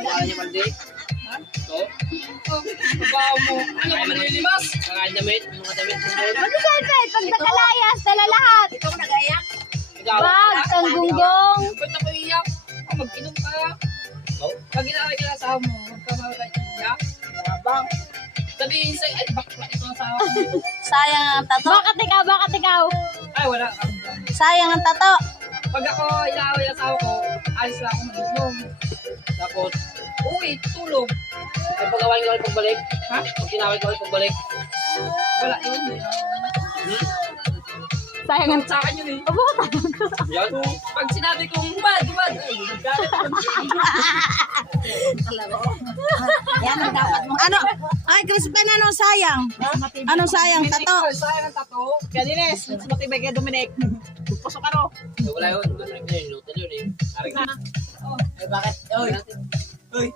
Wala niya maldi. So? Babaw mo. Ano ka manilimas? Kakain damit. Mga damit. Ano siyempre, pag nakalayas, tala lahat. Ikaw nag-ayak? Bag, tanggunggong. Ba't ako iyak? Mag-inom ka. Pag inaway ka na asawa mo, huwag ka mag-iyak. Bang. Sabihin sa'yo, ay bakla ito ang asawa mo. Sayang ang tato. Bakit ikaw? Ay, wala ka. Sayang ang tato. Pag ako inaway ang asawa ko, alis lang ako mag-inom. Tapos, Uy, tulog. ay pag-awain ka ulit pagbalik. Ha? Pag kinawin ka ulit pagbalik. Wala yun. Sayang ang... Sa akin yun eh. Abo ka Yan. Pag sinabi kong humad, ay, galit ko. Yan ang dapat mo. Ano? Ay, Crispin, anong sayang? Anong sayang? Tato? Sayang ang tato. Kanines, mas matibay kay Dominic. Pasok ano? Wala yun. Wala yun. Lutan yun eh. Aring na. Ay, bakit? Oy. Oy.